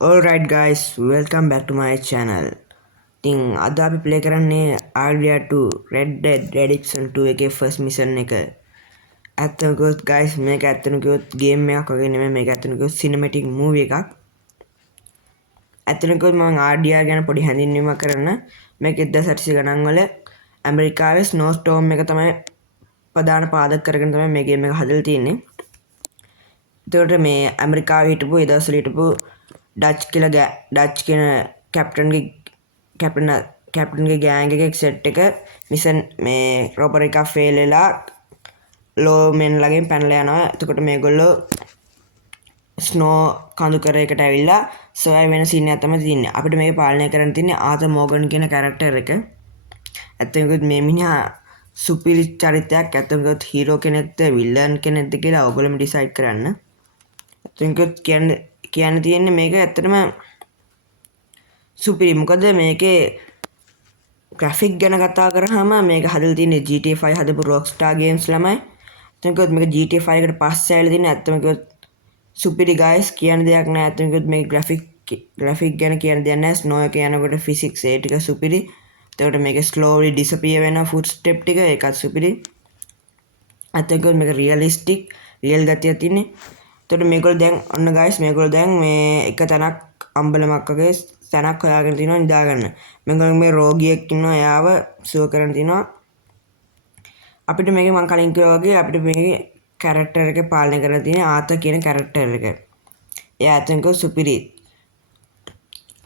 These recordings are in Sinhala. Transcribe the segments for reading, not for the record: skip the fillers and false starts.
Alright guys, welcome back to my channel. ඉතින් අද අපි ප්ලේ කරන්නේ Ardia 2 Red Dead Redemption 2 එකේ first mission එක. ඇත්තම කිව්වොත් guys මේක ඇත්තම කිව්වොත් game එකක් වගේ නෙමෙයි, මේක ඇත්තම කිව්වොත් cinematic movie එකක්. ඇත්තම කිව්වොත් මම RDR ගැන පොඩි හැඳින්වීමක් කරන්න. මේක 1800 ගණන් වල ඇමරිකාවේ snowstorm එක තමයි ප්‍රධාන පාදක කරගෙන තමයි මේ game එක හදලා තියෙන්නේ. එතකොට මේ ඇමරිකාවේ හිටපු ඒ දවස්වල හිටපු ඩච් කියන කැප්ටන්ගේ ගෑන්ග එකක් සෙට් එක මිසන් මේ රොබර් එකක් ෆේල් වෙලා ලෝමෙන් ලගෙන් පැනලා යනවා. එතකොට මේගොල්ලෝ ස්නෝ කඳුකරයකට ඇවිල්ලා සර්වයිව් වෙන සීන් එකක් තමයි තියෙන්නේ. අපිට මේක පාලනය කරන්න තියෙන්නේ ආතර් මෝගන් කියන කැරක්ටර් එක. ඇත්තටම මේ මිනිහා සුපිරි චරිතයක්. ඇත්තටම හීරෝ කෙනෙක්ද විලන් කෙනෙක්ද කියලා ඔයගොල්ලෝම ඩිසයිඩ් කරන්න. ඇත්තටම කියන්න තියෙන්නේ මේක ඇත්තටම සුපිරි. මොකද මේකේ ග්‍රැෆික් ගැන කතා කරාම මේක හදලා තියෙන්නේ GTA 5 හදපු Rockstar Games ළමයි. එතකොට මේක GTA 5 එකට පස්සේ ඇවිල්ලා තියෙන ඇත්තම කිව්වොත් සුපිරි guys කියන්න දෙයක් නැහැ. ඇත්තම කිව්වොත් මේ ග්‍රැෆික් ගැන කියන්න දෙයක් නැහැ. ස්නෝ එක යනකොට ෆිසික්ස් ඒ ටික සුපිරි. එතකොට මේක slowly disappear වෙන foot step ටික ඒකත් සුපිරි. ඇත්තම කිව්වොත් මේක realistic real ගතියක් තියෙන්නේ. එතකොට මේගොල්ලෝ දැන් ඔන්න guys මේගොල්ලෝ දැන් මේ එක තැනක් අම්බලමක් වගේ තැනක් හොයාගෙන තිනවා නිදාගන්න. මේගොල්ලෝ මේ රෝගියෙක් ඉන්නවා එයාව සුව කරන්න තිනවා. අපිට මේකේ මම කලින් කිව්වා වගේ අපිට මේකේ කැරක්ටර් එක පාලනය කරලා තියෙන ආතර් කියන කැරක්ටර් එක. එයා අතනක සුපිරි.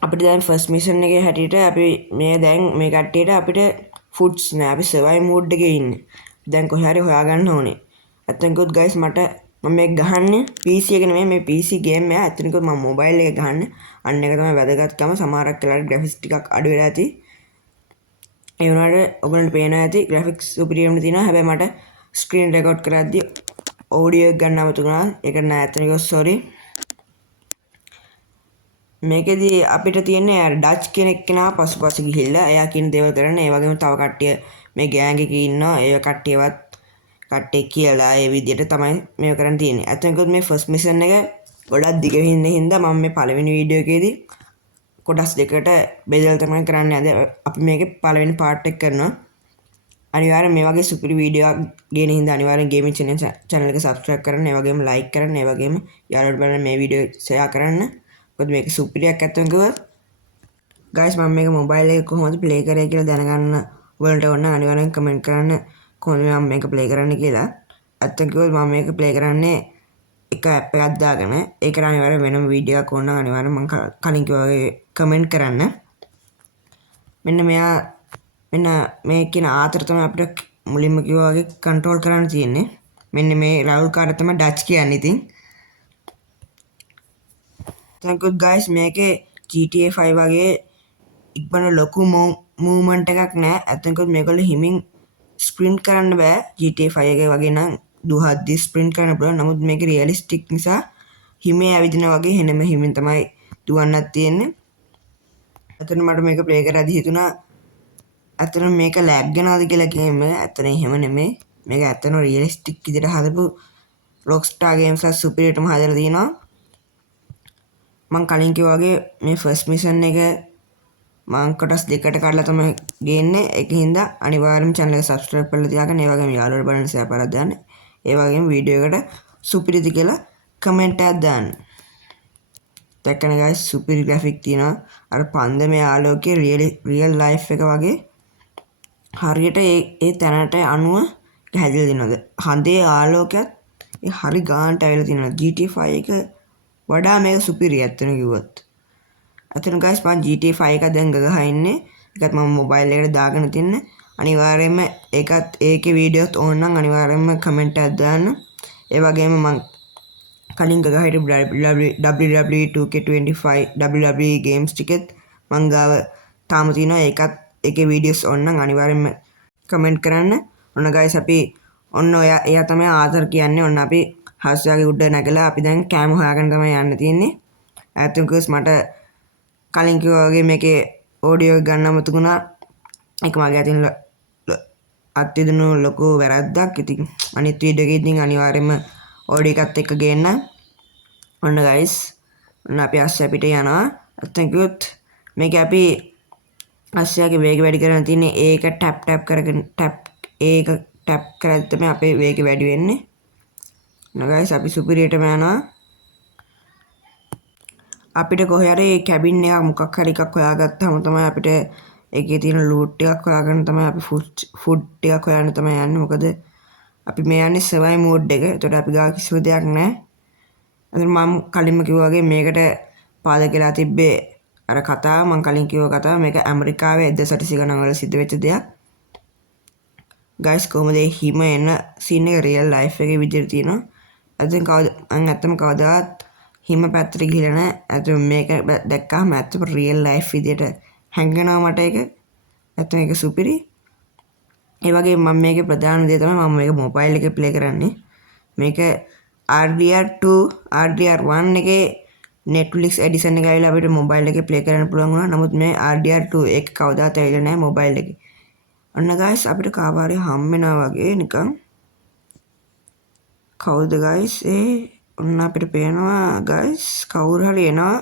අපිට දැන් ෆස්ට් මිෂන් එකේ හැටියට අපි මේ දැන් මේ කට්ටියට අපිට ෆුඩ්ස් නෑ. අපි සර්වයිව් මෝඩ් එකේ ඉන්නේ. දැන් කොහේ හරි හොයාගන්න ඕනේ. අතනකොත් guys මට මම මේක ගහන්නේ PC එක නෙමෙයි මේ PC game එක. අතනකොත් මම මොබයිල් එක ගහන්නේ. අන්න එක තමයි වැදගත්කම. සමහරක් වෙලාවට ග්‍රැෆික්ස් ටිකක් අඩු වෙලා ඇති. ඒ වුණාට ඔයගොල්ලන්ට පේනවා ඇති ග්‍රැෆික්ස් සුපිරියම් තියෙනවා. හැබැයි මට ස්ක්‍රීන් රෙකෝඩ් කරද්දී ඔඩියෝ එක ගන්න අමතකුණා. ඒක නෑ අතනකොත් sorry. මේකෙදී අපිට තියෙන්නේ ඩච් කෙනෙක් කෙනා පසුපස ගිහිල්ලා එයා කියන දේවල් කරන්න. ඒ වගේම තව කට්ටිය මේ ගෑන්ග් එකේ ඉන්නවා. ඒ කට්ටිය කියලා ඒ විදිහට තමයි මේක කරන්න තියෙන්නේ. අතනකොත් මේ ෆස්ට් මිෂන් එක ගොඩක් දිග හින්දා මම මේ පළවෙනි වීඩියෝ එකේදී කොටස් දෙකකට බෙදලා තමයි කරන්නේ. අද අපි මේකේ පළවෙනි පාර්ට් එක කරනවා. අනිවාර්යෙන් මේ වගේ සුපිරි වීඩියෝ එකක් ගේන හින්දා අනිවාර්යෙන් ගේමින් channel එක subscribe කරන්න, ඒ වගේම like කරන්න, ඒ වගේම යාළුවන්ට බලන්න මේ වීඩියෝ share කරන්න. මොකද මේක සුපිරියක් ඇත්තම කිව්වොත් guys මම මේක මොබයිල් එකේ කොහොමද play කරේ කියලා දැනගන්න ඔයාලට ඕන අනිවාර්යෙන් comment කරන්න කොහොමද මම මේක play කරන්න කියලා. ඇත්තම කිව්වොත් මම මේක play කරන්නේ එක ඇප් එකක් දාගෙන. ඒක අනිවාර්යෙන් වෙනම වීඩියෝ එකක් ඕන නම් අනිවාර්යෙන් මම කලින් කිව්වා වගේ comment කරන්න. මෙන්න මේ කියන ආතර තමයි අපිට මුලින්ම කිව්වා වගේ control කරන්න තියෙන්නේ. මෙන්න මේ රවුල් කාර්ය තමයි ඩච් කියන්නේ. ඉතින් thank you guys මේකේ GTA 5 වගේ ඉක්මන ලොකු මූව්මන්ට් එකක් නෑ. අතනකොත් මේගොල්ලෝ හිමින් ස්ප්‍රින්ට් කරන්න බෑ. GTA 5 එකේ වගේ නම් දුහද්දි ස්ප්‍රින්ට් කරන්න පුළුවන්. නමුත් මේක රියලිස්ටික් නිසා හිමේ ඇවිදිනා වගේ හෙනම හිමින් තමයි දුවන්නත් තියෙන්නේ. අතන මට මේක ප්ලේ කරද්දි හිතුණා අතන මේක ලැග් වෙනවද කියලා ගේම් එක. අතන එහෙම නෙමෙයි. මේක අතන රියලිස්ටික් විදිහට හදපු Rockstar Games එක සුපිරියටම හදලා තියෙනවා. මම කලින් කිව්වා වගේ මේ ෆස්ට් මිෂන් එක මම කොටස් දෙකකට කඩලා තමයි ගේන්නේ. ඒකින්ද අනිවාර්යයෙන්ම channel එක subscribe කරලා තියාගන්න. ඒ වගේම යාළුවෝ බලන්න share කරලා දාන්න. ඒ වගේම වීඩියෝ එකට සුපිරිද කියලා කමෙන්ට් එකක් දාන්න. දැක්කනේ guys සුපිරි graphic තියෙනවා. අර පන්දමේ ආලෝකයේ real life එක වගේ හරියට ඒ තැනට අනුව හැදලා තියෙනවා. හඳේ ආලෝකයත් ඒ හරි ගානට ඇවිල්ලා තියෙනවා. GTA 5 එක වඩා මේක සුපිරි ඇත්තන කිව්වොත්. අතන guys මම GTA 5 එක දැන් ගගහා ඉන්නේ. ඒකත් මම මොබයිල් එකට දාගෙන තින්නේ. අනිවාර්යයෙන්ම ඒකේ වීඩියෝත් ඕන නම් අනිවාර්යයෙන්ම කමෙන්ට් එකක් දාන්න. ඒ වගේම මම කලින් ගගහා හිටපු WWE 2K25 WWE games ටිකෙත් මං ගාව තාම තියෙනවා. ඒකේ වීඩියෝස් ඕන නම් අනිවාර්යයෙන්ම කමෙන්ට් කරන්න. ඔන්න guys අපි ඔන්න එයා තමයි ආතර් කියන්නේ. ඔන්න අපි හස්යාගේ උඩ නැගලා අපි දැන් කෑම හොයාගෙන තමයි යන්න තියෙන්නේ. ඇත්තටම මට කලින් කිව්වා වගේ මේකේ ඔඩියෝ එක ගන්න අමතකුණා. ඒක මගේ අතින් අත්විඳිනු ලොකු වැරද්දක්. ඉතින් අනිත් වීඩියෝ එකේ ඉතින් අනිවාර්යයෙන්ම ඔඩියෝ එකත් එක්ක ගේන්න. ඔන්න guys ඔන්න අපි අස්සය පිට යනවා. නැත්නම් කිව්වොත් මේක අපි අස්සයාගේ වේගය වැඩි කරන්න තියෙන්නේ ඒක ටැප් කරගෙන ඒක ටැප් කරද්දි තමයි අපේ වේගය වැඩි වෙන්නේ. ඔන්න guys අපි සුපිරියටම යනවා. අපිට කොහේ හරි කැබින් එකක් මොකක් හරි එකක් හොයාගත්තාම තමයි අපිට ඒකේ තියෙන ලූට් ටිකක් හොයාගන්න තමයි අපි ෆුඩ් ටිකක් හොයන්න තමයි යන්නේ. මොකද අපි මේ යන්නේ සර්වයිවල් මෝඩ් එක. ඒතකොට අපි ගාව කිසිම දෙයක් නැහැ. අද මම කලින්ම කිව්වා වගේ මේකට පාදක වෙලා තිබ්බේ අර කතාව මම කලින් කිව්ව කතාව. මේක ඇමරිකාවේ 1800 ගණන් වල සිද්ධ වෙච්ච දෙයක්. guys කොහොමද හිම එන සීන් එක රියල් ලයිෆ් එකේ විදිහට තියෙනවා. අදින් ඇත්තම කවදාවත් හිම පැත්තට ගිහලා නැහැ. ඇත්තම මේක දැක්කම ඇත්තම රියල් ලයිෆ් විදිහට හැංගෙනවා මට ඒක. ඇත්තම ඒක සුපිරි. ඒ වගේ මම මේකේ ප්‍රධාන දේ තමයි මම මේක මොබයිල් එකේ ප්ලේ කරන්නේ. මේක RDR2 RDR1 එකේ Netflix එඩිෂන් එක ආවිලා අපිට මොබයිල් එකේ ප්ලේ කරන්න පුළුවන් වුණා. නමුත් මේ RDR2 එක කවදාවත් ඇවිල්ලා නැහැ මොබයිල් එකේ. ඔන්න guys අපිට කාවාරේ හම්බෙනවා වගේ නිකන්. කවුද guys ඔන්න අපිට පේනවා guys කවුරු හරි එනවා.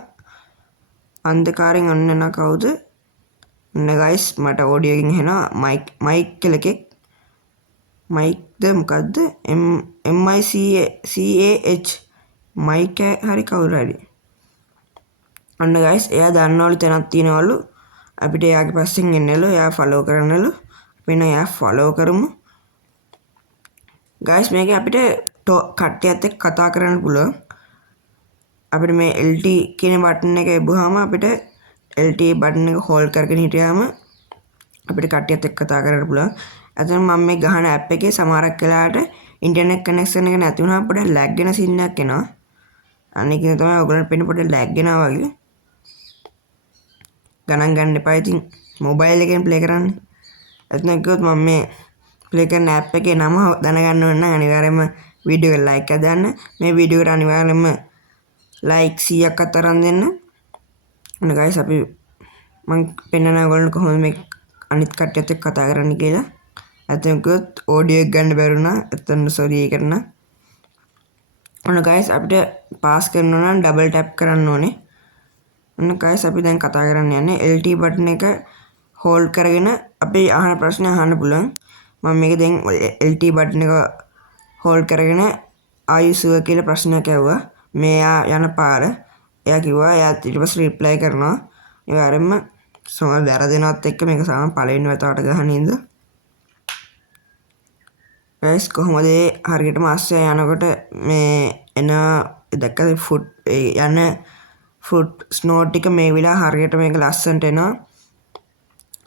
අන්ධකාරයෙන් ඔන්න එනවා කවුද? ඔන්න guys මට ඔඩියෝ එකකින් එනවා මයික් කියලා එකෙක්. මයික්ද මොකද්ද? MICH මයික් හරි කවුරු හරි. ඔන්න guys එයා දන්නවලු තැනක් තියෙනවලු. අපිට එයාගේ පස්සෙන් එන්නලු. එයා ෆලෝ කරන්නලු. අපි එයා ෆලෝ කරමු. guys මේකේ අපිට කට්ටියත් එක්ක කතා කරන්න පුළුවන්. අපිට මේ LT කියන බටන් එක එබුවාම අපිට LT බටන් එක හෝල්ඩ් කරගෙන හිටියාම අපිට කට්ටියත් එක්ක කතා කරන්න පුළුවන්. අතන මම මේ ගහන ඇප් එකේ සමහරක් වෙලාවට ඉන්ටර්නෙට් කනෙක්ෂන් එක නැති වුණාම පොඩ්ඩක් ලැග් වෙන සීන් එකක් එනවා. අනික තමයි ඔයගොල්ලන්ට පේන පොඩ්ඩක් ලැග් වෙනවා වගේ. ගණන් ගන්න එපා. ඉතින් මොබයිල් එකෙන් ප්ලේ කරන්නේ. එතන කිව්වොත් මම මේ ප්ලේ කරන ඇප් එකේ නම දැනගන්න ඕන නම් අනිවාර්යයෙන්ම වීඩියෝ එක ලයික් කරලා දාන්න. මේ වීඩියෝ එකට අනිවාර්යයෙන්ම ලයික් 100ක් අතරන් දෙන්න. ඔන්න guys අපි මම පෙන්නන ඔයගොල්ලන්ට කොහොමද මේ අනිත් කට්ටියත් එක්ක කතා කරන්න කියලා. ඇත්තම කිව්වොත් ඔඩියෝ එක ගන්න බැරුණා. ඇත්තම සෝරි ඒකට නම්. ඔන්න guys අපිට පාස් කරනවා නම් ඩබල් ටැප් කරන්න ඕනේ. ඔන්න guys අපි දැන් කතා කරන්න යන්නේ LT බටන් එක හෝල්ඩ් කරගෙන අපි අහන ප්‍රශ්න අහන්න පුළුවන්. මම මේක දැන් LT බටන් එක හෝල්ඩ් කරගෙන ආයුසුව කියලා ප්‍රශ්නයක් ඇහුවා. මෙයා යන පාර. එයා කිව්වා එයා ඊට පස්සේ රිප්ලයි කරනවා. ඒ වගේම සමහර වැරදෙනවත් එක්ක මේක සාම පළවෙනි වතාවට ගහන ඉඳ. guys කොහොමද හරියටම අස්සය යනකොට මේ එන දැක්කද ෆුට් යන ෆුට් ස්නෝ ටික මේ විලා හරියට මේක ලස්සනට එනවා.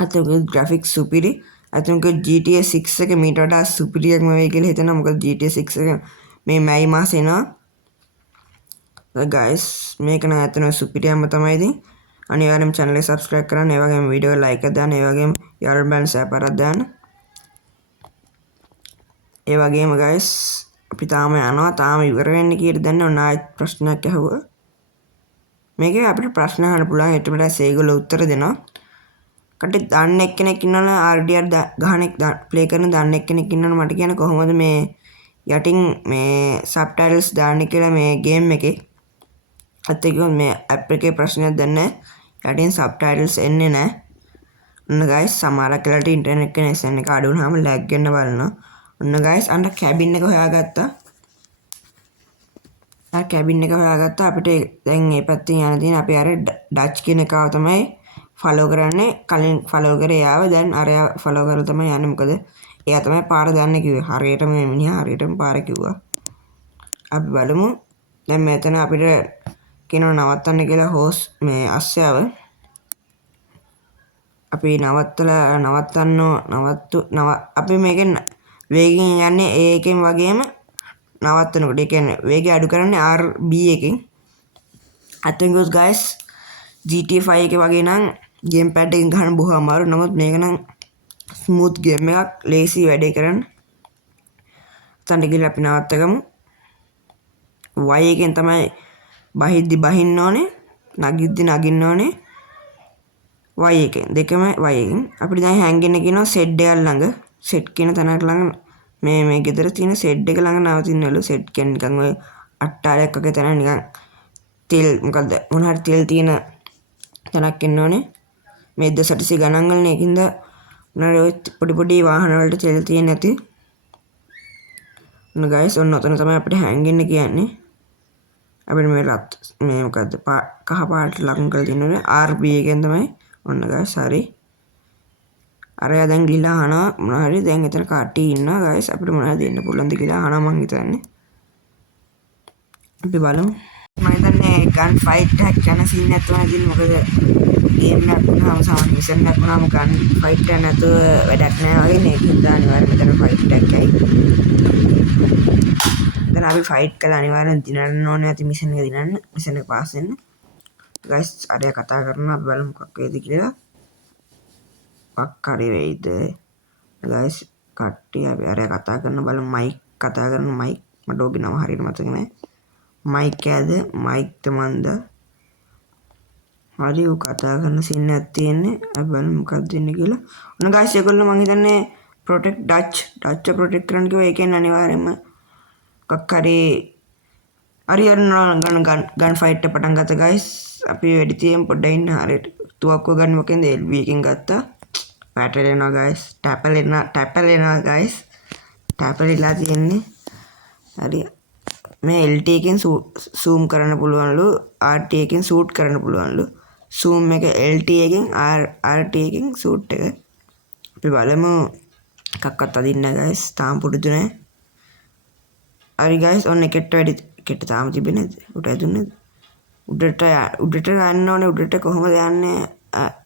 අතක ග්‍රැෆික්ස් සුපිරි. අතක GTA 6 එක මීට වඩා සුපිරියක්ම වෙයි කියලා හිතනවා. මොකද GTA 6 එක මේ මැයි මාසේ එනවා. guys මේක නම් ඇත්තටම සුපිරියක්ම තමයි. ඉතින් අනිවාර්යයෙන්ම channel එක subscribe කරන්න. ඒ වගේම වීඩියෝ එක like කරලා දාන්න. ඒ වගේම යාළුවන්ට share කරලා දාන්න. ඒ වගේම guys අපි තාම යනවා. තාම ඉවර වෙන්න කීයට දැන් ඔන්න ආයෙත් ප්‍රශ්නයක් අහුවා. මේකේ අපිට ප්‍රශ්න අහන්න පුළුවන්. ඊට පස්සේ ඒගොල්ලෝ උත්තර දෙනවා. කට්ටිය දන්න එක්කෙනෙක් ඉන්නවනේ RDR ගහන එක ප්ලේ කරන දන්න එක්කෙනෙක් ඉන්නවනේ මට කියන කොහොමද මේ යටින් මේ සබ්ටයිටල්ස් දාන්නේ කියලා මේ ගේම් එකේ. අතේ මේ ඇප් එකේ ප්‍රශ්නයක් දැන් නැහැ. යටින් සබ්ටයිටල්ස් එන්නේ නැහැ. ඔන්න guys සමහරක් වෙලාවට ඉන්ටර්නෙට් කනෙක්ෂන් එක අඩු වුණාම ලැග් වෙන්න බලනවා. ඔන්න guys අන්න කැබින් එක හොයාගත්තා. කැබින් එක හොයාගත්තා. අපිට දැන් මේ පැත්තෙන් යන්න තියෙන අපි අර ඩච් කියන එකව තමයි ෆලෝ කරන්නේ. කලින් ෆලෝ කරේ යාව දැන් අරයා ෆලෝ කරලා තමයි යන්නේ. මොකද එයා තමයි පාර දන්නේ කිව්වේ. හරියටම මේ මිනිහා හරියටම පාර කිව්වා. අපි බලමු. දැන් මෙතන අපිට කියනවා නවත්තන්න කියලා හෝස් මේ අස්සයව. අපි අපි මේකෙන් වේගෙන් යන්නේ ඒකෙන් වගේම නවත්තනකොට ඒ කියන්නේ වේගය අඩු කරන්නේ RB එකෙන්. අතෙන් ගොස් guys GTA 5 එකේ වගේ නම් ගේම් පැඩ් එකෙන් ගන්න බොහොම අමාරු. නමුත් මේක නම් ස්මූත් ගේම් එකක්. ලේසි වැඩේ කරන්න. තණ්ඩ ගිහලා අපි නවත්තගමු. Y එකෙන් තමයි බහිද්දි බහින්න ඕනේ. නගිද්දි නගින්න ඕනේ. Y එකෙන් දෙකම Y එකෙන්. අපිට දැන් හැංගෙන්න කියනවා සෙඩ් එකක් ළඟ. සෙට් කියන තැනට ළඟ මේ ගෙදර තියෙන සෙඩ් එක ළඟ නවතින්නලු. සෙට් කියන්නේ නිකන් ඔය අට්ටාලයක් වගේ තැන නිකන් තෙල් මොකක්ද මොන හරි තෙල් තියෙන තැනක් එන්න ඕනේ. මේ 1800 ගණන් වල නේකින්ද මොනාරි ඔය පොඩි වාහන වලට තෙල් තියෙන්නේ නැති. ඔන්න ගයිස් ඔන්න ඔතන තමයි අපිට හැංගෙන්න කියන්නේ. අපිට මේ මොකද්ද කහ පාට ලකුණු කරලා තියෙන්නේ RB එකෙන් තමයි. ඔන්න ගයිස් හරි. අරයා දැන් ගිහලා අහනවා මොනවා හරි දැන් එතන කට්ටිය ඉන්නවා ගයිස් අපිට මොනවද දෙන්න පුළුවන්ද කියලා අහනවා මං හිතන්නේ. අපි බලමු. මම හිතන්නේ ගන් ෆයිට් එකක් යන සීන් එකක් තමයි තියෙන්නේ. මොකද ගේම් එකක් වුණාම සාමාන්‍ය මිෂන් එකක් වුණාම ගන් ෆයිට් එකක් නැතුව වැඩක් නෑ වගේ නේ. ඒකෙන් අනිවාර්යයෙන් මෙතන ෆයිට් එකක් ඇයි. දැන් අපි ෆයිට් කරලා අනිවාර්යෙන් දිනන්න ඕනේ ඇති මිෂන් එක දිනන්න. මිෂන් එක පාස් වෙන්න. ගයිස් අරයා කතා කරනවා අපි බලමු මොකක් වේද කියලා. පක්කාරි වෙයිද ගයිස් කට්ටිය අපි අරයා කතා කරන බලමු මයික් කතා කරන මයික් මට ඔබේ නම හරියට මතක නෑ. මයික් ඇද මයික් තමන්ද හරි ඌ කතා කරන සීන් එකක් තියෙන්නේ. අපි බලමු මොකක්ද වෙන්නේ කියලා. ඔන්න ගයිස් ඒගොල්ලෝ මං හිතන්නේ ප්‍රොටෙක්ට් ඩච් ප්‍රොටෙක්ට් කරන්න කිව්වා. ඒකෙන් අනිවාර්යයෙන්ම මොකක් හරි ගන් ෆයිට් එක පටන් ගත්තා ගයිස්. අපි වැඩි තියෙන් පොඩ්ඩක් ඉන්න හරියට තුවක්කුව ගන්න මොකෙන්ද LB එකෙන් ගත්තා. පැටලෙනවා ගයිස් ටැපලෙනවා ගයිස් ටැපලිලා තියෙන්නේ. හරි මේ LT එකෙන් zoom කරන්න පුළුවන්ලු RT එකෙන් shoot කරන්න පුළුවන්ලු. zoom එක LT එකෙන් RT එකෙන් shoot එක. අපි බලමු එකක්වත් අදින්න ගයිස් තාම පුරුදු නැහැ. හරි ගයිස් ඔන්න එකට වැඩි එකට තාම තිබෙන්නේ නැද්ද? උඩ ඇදුන්නේද? උඩට යන්න ඕනේ. උඩට කොහොමද යන්නේ?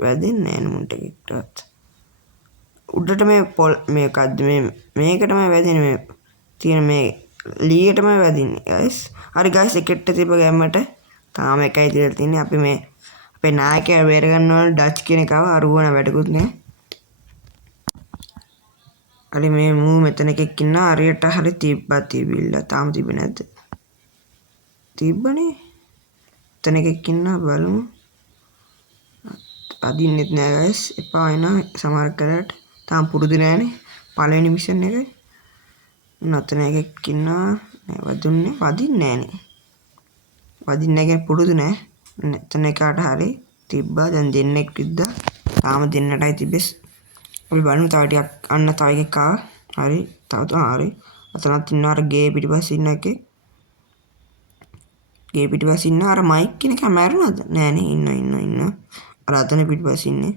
වැදින්නේ නැහැ නුඹට එක්කවත්. උඩට මේ මේකද්ද මේකටම වැදින්නේ මේ තියෙන මේ ලීයටම වැදින්නේ ගයිස්. හරි ගයිස් එකට තිබ්බ ගැම්මට තාම එකයි තියලා තින්නේ. අපි මේ අපේ නායකයා බේර ගන්න ඕන ඩච් කියන එකව අරුවන වැඩකුත් නෑ. හරි මේ මූ මෙතන එකෙක් ඉන්නවා. හරියට හරි තිබිලා තාම තිබෙන්නේ නැද්ද? තිබ්බනේ. එතන එකෙක් ඉන්නවා බලමු. අදින්නෙත් නෑ ගයිස්. එපා වෙනවා සමහර කරට. තාම පුරුදු නෑනේ. පළවෙනි මිෂන් එකේ. නතන එකෙක් ඉන්නවා. නෑ වදින්නේ නෑනේ. වදින්නේ නැහැ පුරුදු නෑ. එතන එකට හරි තිබ්බා. දැන් දෙන්නෙක් විද්දා. තාම දෙන්නටයි තිබෙස්. අපි බලමු තව ටිකක් අන්න තව එකෙක් ආවා. හරි තව හරි. අතනත් ඉන්නවා අර ගේ පිටිපස්සේ ඉන්න එකේ. ගේ පිටිපස්සේ ඉන්න අර මයික් කියන එක මැරුණාද? නෑනේ ඉන්න. අර අතන පිටිපස්සේ ඉන්නේ.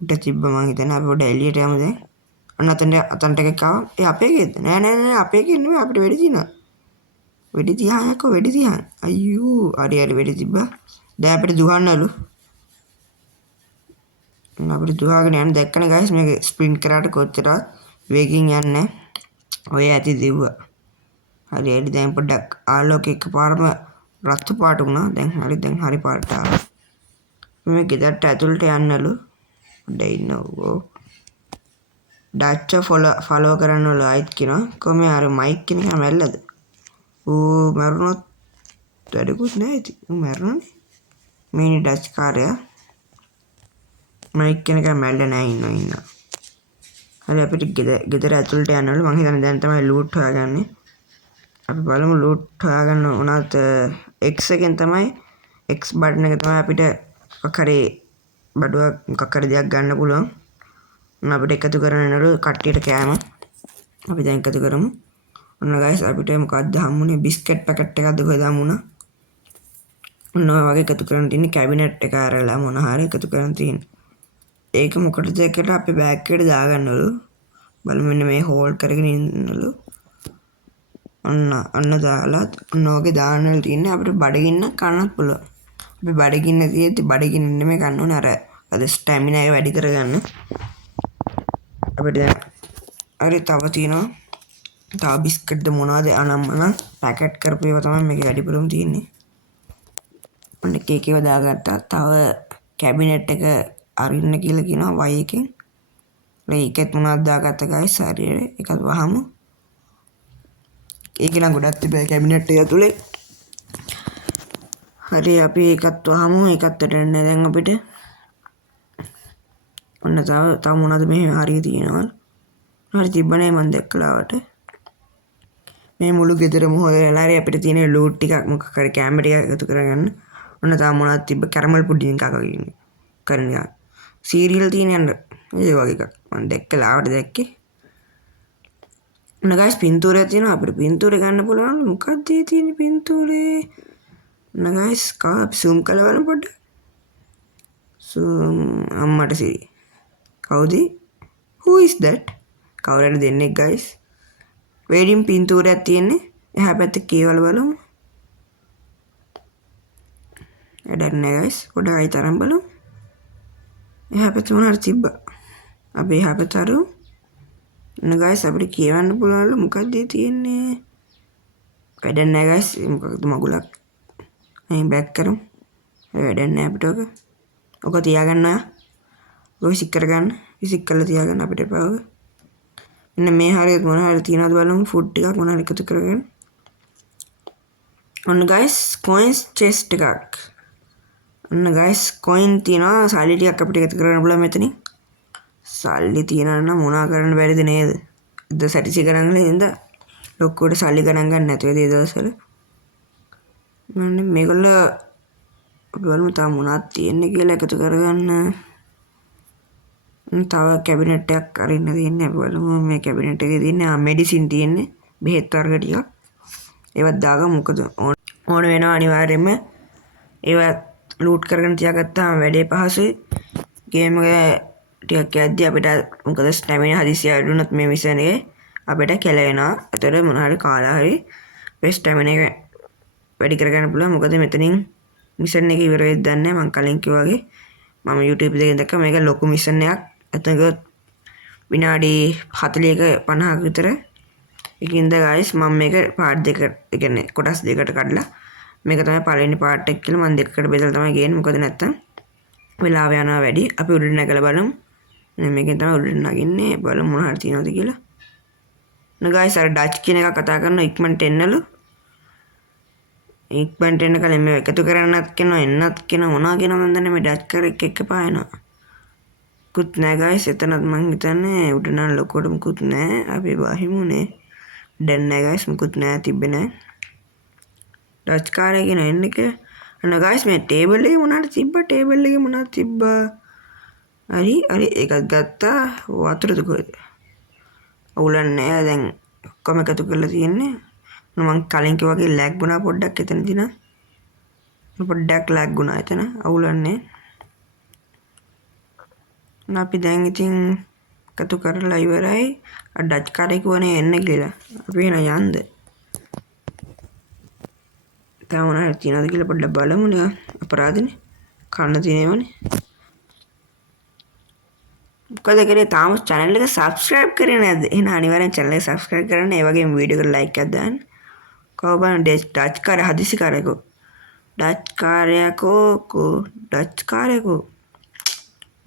උට තිබ්බ මං හිතන්නේ අපි පොඩ එළියට යමු දැන්. අන්න අතනට එකක් ආවා. ඒ අපේ ගේද? නෑ අපේ ගේ නෙමෙයි අපිට වෙඩි තියනවා. වෙඩි තියායකෝ වෙඩි තියන්. අයියෝ හරි වෙඩි තිබ්බා. දැන් අපිට දුහන්නලු. අපිට දුහාගෙන යන්න දැක්කනේ ගයිස් මේක ස්ප්‍රින්ට් කරාට කොච්චරවත් වේගින් යන්නේ. ඔය ඇති දිව්වා. හරි දැන් පොඩ්ඩක් ආලෝක එකපාරම රතු පාට වුණා. දැන් හරි පාට ආවා. මේ ගෙදරට ඇතුළට යන්නලු. පොඩ්ඩක් ඉන්නකෝ. ඩච්ච ෆලෝ කරන්නලු ආයිත් කියනවා. කොහොම අර මයික් කියන එක මැල්ලද? ඌ මරුණොත් වැඩකුත් නෑ ඉතින්. ඌ මැරුණානේ. මිනි ඩච් කාර්යය. මයික් කියන එක මැල්ල නෑ ඉන්නවා. හරි අපිට ගෙදර ඇතුළට යන්නලු. මං හිතන්නේ දැන් තමයි ලූට් හොයාගන්නේ. අපි බලමු ලූට් හොයාගන්න උනත් X එකෙන් තමයි X බටන් එක තමයි අපිට මොකක් හරි බඩුවක් මොකක් හරි දෙයක් ගන්න පුළුවන්. අපිට එකතු කරන්නලු කට්ටියට කෑම. අපි දැන් එකතු කරමු. ඔන්න ගයිස් අපිට මොකක්ද හම්බුනේ? බිස්කට් පැකට් එකක්ද කොහෙද හම්බුණා? ඔන්න ඔය වගේ එකතු කරන් තින්නේ කැබිනට් එක අරලා මොන හරි එකතු කරන් තින්නේ. ඒක මොකටද කියලා අපි බෑග් එකට දාගන්නලු. බලමු මෙන්න මේ හෝල්ඩ් කරගෙන ඉන්නලු. ඔන්න දාලා ඔන්න ඔගේ දාන්නලු තින්නේ. අපිට බඩගින්න කන්නත් පුළුවන්. අපි බඩගින්න තියෙද්දි බඩගින්න නෙමෙයි කන්න ඕනේ අර ස්ටැමිනා එක වැඩි කරගන්න. අපිට දැන් හරි තව තියෙනවා. තව බිස්කට්ද මොනවද අනම්මන පැකට් කරපු ඒවා තමයි මේකේ වැඩිපුරම තියෙන්නේ. ඔන්න කේකේව දාගත්තා. තව කැබිනට් එක අරින්න කියලා කියනවා Y එකෙන්. ඒකත් මොනවද දාගත්තා ගයිස් හරියට. ඒකත් වහමු. ඒක නම් ගොඩක් තිබ්බා කැබිනට් එක ඇතුලේ. හරි අපි ඒකත් වහමු. ඒකත් දෙන්න දැන් අපිට. ඔන්න තව මොනවද මේ හරිය තියෙනවා. හරි තිබ්බනේ මම දැක්කලාවට. මේ මුළු ගෙදරම හොයලා හරි අපිට තියෙන ලූට් ටිකක් මොකක් හරි කැමරා ටිකක් එකතු කරගන්න. ඔන්න තාම මොනවද තිබ්බ කැරමල් පුඩින් එකක් වගේ ඉන්නේ. කරන එක. සීරියල් තියෙන යන්න ඒ වගේ එකක්. මම දැක්ක ලාවට දැක්කේ. ඔන්න ගයිස් පින්තූරයක් තියෙනවා අපිට පින්තූරේ ගන්න පුළුවන්. මොකක්ද ඒ තියෙන පින්තූරේ? ඔන්න ගයිස් zoom කරලා බලන්න පොඩ්ඩක්. zoom අම්මට සිරි. කවුද? who is that? කවුරුද දෙන්නේ ගයිස්? වෙඩින් පින්තූරයක් තියෙන්නේ. එහා පැත්තේ කීවල බලමු. වැඩක් නෑ ගයිස්. පොඩ්ඩක් ආයි තරම් බලමු. එහා පැත්තේ මොනවද තිබ්බා? අපි එහා පැත්තට අරමු. ඔන්න ගයිස් අපිට කියවන්න පුළුවන්ලු මොකක්ද තියෙන්නේ? වැඩක් නෑ ගයිස්. මොකක්ද මගුලක්. අයින් බෑක් කරමු. වැඩක් නෑ අපිට ඔක. ඔක තියාගන්න ඔයා. ඔය විසික් කරගන්න. විසික් කරලා තියාගන්න අපිට එපා ඔක. මෙන්න මේ හරියට මොන හරි තියනවද බලමු. ෆුඩ් ටිකක් මොන හරි එකතු කරගෙන. ඔන්න ගයිස් කොයින්ස් චෙස්ට් එකක්. ඔන්න ගයිස් කොයින් තියනවා සල්ලි ටිකක් අපිට එකතු කරගන්න පුළුවන් මෙතනින්. සල්ලි තියනවා නම් මොනා කරන්න බැරිද නේද? ඉත සැටිසි කරන්න ඉඳ ලොක්කුවට සල්ලි ගණන් ගන්න නැතුව ඒ දවස්වල. මම මේගොල්ලෝ අපි බලමු තා මොනවද තියෙන්නේ කියලා එකතු කරගන්න. තව කැබිනට් එකක් අරින්න තියෙන්නේ. අපි බලමු මේ කැබිනට් එකේ තියෙන්නේ මෙඩිසින් තියෙන්නේ. බෙහෙත් වර්ග ටිකක්. ඒවත් දාගමු මොකද ඕන වෙනවා අනිවාර්යයෙන්ම. ඒවත් ලූට් කරගෙන තියාගත්තාම වැඩේ පහසුයි. ගේම් එක ටිකක් යද්දී අපිට මොකද ස්ටැමිනා හදිසිය අඩු වුණොත් මේ මිෂන් එකේ අපිට කෙලවෙනවා. ඒතර මොන හරි කාලා හරි මේ ස්ටැමිනා එක වැඩි කරගන්න පුළුවන්. මොකද මෙතනින් මිෂන් එක ඉවර වෙද්දී දන්නේ මම කලින් කිව්වා වගේ මම YouTube එකෙන් දැක්ක මේක ලොකු මිෂන් එකක්. එතනක විනාඩි 40ක 50ක විතර. ඒකින්ද ගයිස් මම මේක පාර්ට් දෙක ඒ කියන්නේ කොටස් දෙකකට කඩලා මේක තමයි පළවෙනි පාර්ට් එක කියලා මම දෙකකට බෙදලා තමයි ගේන්නේ. මොකද නැත්තම් වෙලාව යනවා වැඩි. අපි උඩට නැගලා බලමු. මේකෙන් තමයි උඩට නගින්නේ. බලමු මොන හරි තියනවද කියලා. න ගයිස් අර ඩච් කියන එක කතා කරන ඉක්මනට එන්නලු. ඉක්මනට එන්න කලින් මේ එකතු කරන්නත් කියනවා එන්නත් කියනවා මොනවා කියනවා මන් දන්නේ මේ ඩච් කර එක පායනවා. කුත් නෑ ගයිස් එතනත් මං හිතන්නේ උඩ නම් ලොකුවට මුකුත් නෑ. අපි බහිමුනේ. දැන් නෑ ගයිස් මුකුත් නෑ තිබ්බේ නෑ. ඩච් කාරය කියන එන්න එක. අන්න ගයිස් මේ ටේබල් එකේ මොනවද තිබ්බා? ටේබල් එකේ මොනවද තිබ්බා? හරි ඒකත් ගත්තා. වතුරද කොහෙද? අවුලන්නේ නෑ දැන් ඔක්කොම එකතු කරලා තියෙන්නේ. මම කලින් කිව්වා වගේ ලැග් වුණා පොඩ්ඩක් එතනදී නා. පොඩ්ඩක් ලැග් වුණා එතන. අවුලන්නේ. අපි දැන් ඉතින් එකතු කරලා ඉවරයි. අර ඩච් කාරේ කිව්වනේ එන්න කියලා. අපි එන යන්ද. තාම මොනවද තියනවද කියලා පොඩ්ඩක් බලමු නේ. අපරාධනේ. කන්න තියෙනවනේ. මොකද කරේ තාම channel එක subscribe කරේ නැද්ද? එහෙනම් අනිවාර්යෙන් channel එක subscribe කරන්න. ඒ වගේම වීඩියෝ එකට like එකක් දාන්න. කවබන් ඩච් කාරය හදිසි කාරයකෝ. ඩච් කාරයකෝ.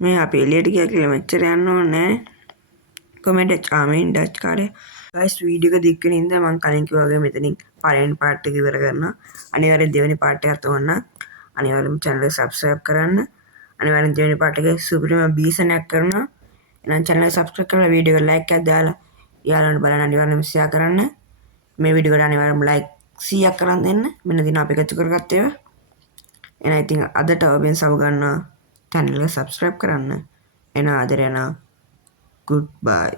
මේ අපි එළියට ගියා කියලා මෙච්චර යන්න ඕනේ නෑ. කමෙන්ට් ආමෙන් ඩච් කාරය. ගයිස් වීඩියෝ එක දික් වෙන ඉඳන් මම කලින් කිව්වා වගේ මෙතනින් පළවෙනි පාර්ට් එක ඉවර කරනවා. අනිවාර්යෙන් දෙවෙනි පාර්ට් එකත් ඕන. අනිවාර්යෙන්ම channel එක subscribe කරන්න. අනිවාර්යෙන් දෙවෙනි පාර්ට් එකේ සුපිරිම බීසනයක් කරනවා. එහෙනම් channel එක subscribe කරලා වීඩියෝ එක like එකක් දාලා යාළුවන්ට බලන්න අනිවාර්යෙන්ම share කරන්න. මේ වීඩියෝ එකට අනිවාර්යෙන්ම like 100ක් කරන් දෙන්න. මෙන්න දින අපි එකතු කරගත්ත ඒවා. එහෙනම් ඉතින් අදට ඔබෙන් සබ් ගන්නවා. channel එක subscribe කරන්න. එහෙනම් ආදරේ යනවා. Goodbye.